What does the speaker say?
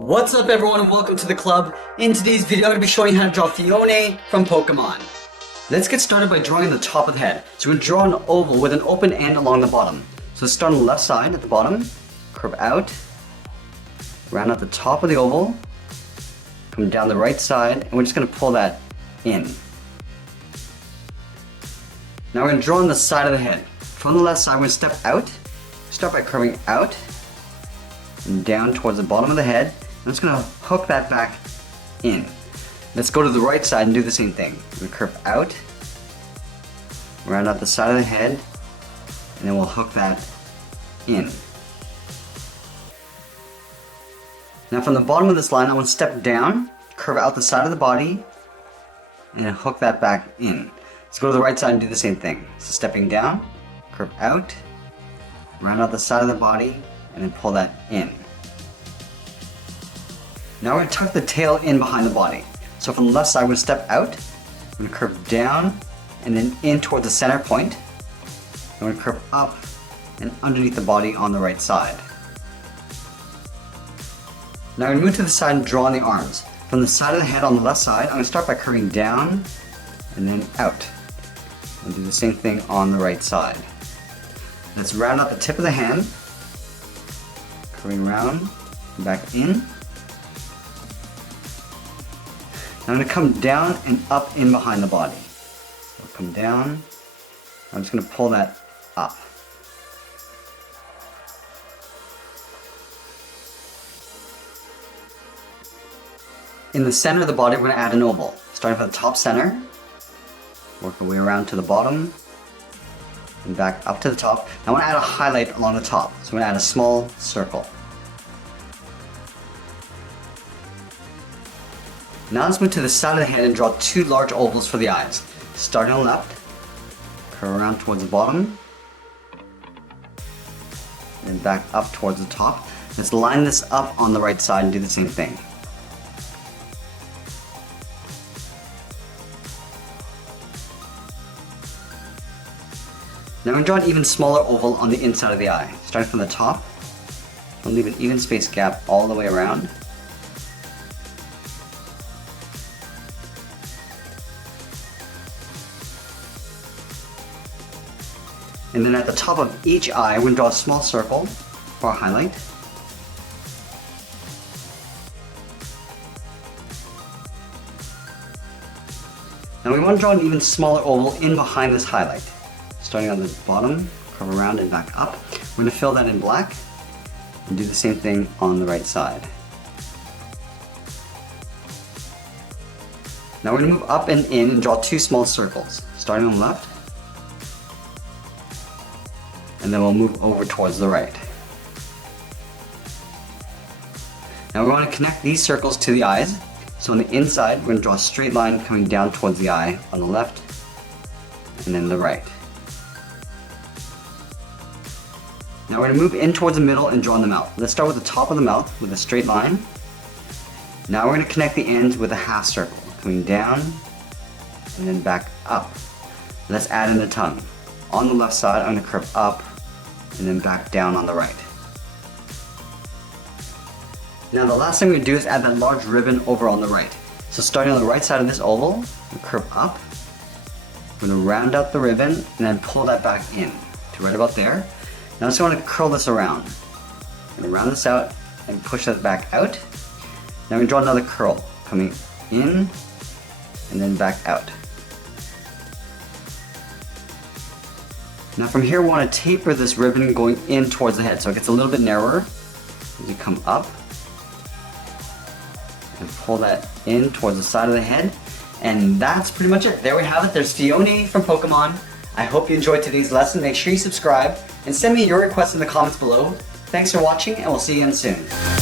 What's up everyone and welcome to the club. In today's video I'm going to be showing you how to draw Phione from Pokemon. Let's get started by drawing the top of the head. So we're going to draw an oval with an open end along the bottom. So let's start on the left side at the bottom, curve out, round out the top of the oval, come down the right side, and we're just going to pull that in. Now we're going to draw on the side of the head. From the left side we're going to step out, start by curving out, and down towards the bottom of the head. I'm just going to hook that back in. Let's go to the right side and do the same thing. We're going to curve out, round out the side of the head, and then we'll hook that in. Now from the bottom of this line, I want to step down, curve out the side of the body, and then hook that back in. Let's go to the right side and do the same thing. So stepping down, curve out, round out the side of the body, and then pull that in. Now we're going to tuck the tail in behind the body. So from the left side, we're going to step out, we're going to curve down, and then in towards the center point. And we're going to curve up and underneath the body on the right side. Now we're going to move to the side and draw on the arms. From the side of the head on the left side, I'm going to start by curving down and then out. And do the same thing on the right side. Let's round out the tip of the hand, curving around, back in. Now I'm going to come down and up in behind the body. So I'll come down, I'm just going to pull that up. In the center of the body, we're going to add an oval. Starting from the top center, work our way around to the bottom, and back up to the top. Now I want to add a highlight along the top, so I'm going to add a small circle. Now let's move to the side of the head and draw two large ovals for the eyes. Starting on the left, curve around towards the bottom, and back up towards the top. Let's line this up on the right side and do the same thing. Now I'm going to draw an even smaller oval on the inside of the eye. Starting from the top, I'll leave an even space gap all the way around. And then at the top of each eye, we're going to draw a small circle or a highlight. Now we want to draw an even smaller oval in behind this highlight. Starting on the bottom, curve around and back up. We're going to fill that in black and do the same thing on the right side. Now we're going to move up and in and draw two small circles. Starting on the left, and then we'll move over towards the right. Now we want to connect these circles to the eyes. So on the inside, we're going to draw a straight line coming down towards the eye on the left, and then the right. Now we're going to move in towards the middle and draw in the mouth. Let's start with the top of the mouth with a straight line. Now we're going to connect the ends with a half circle, coming down and then back up. Let's add in the tongue. On the left side, I'm going to curve up and then back down on the right. Now the last thing we're going to do is add that large ribbon over on the right. So starting on the right side of this oval, we curve up. We're going to round out the ribbon and then pull that back in to right about there. Now I just want to curl this around. I'm going to round this out and push that back out. Now we're going to draw another curl coming in and then back out. Now from here we want to taper this ribbon going in towards the head so it gets a little bit narrower as you come up and pull that in towards the side of the head. And that's pretty much it. There we have it. There's Phione from Pokemon. I hope you enjoyed today's lesson. Make sure you subscribe and send me your requests in the comments below. Thanks for watching and we'll see you again soon.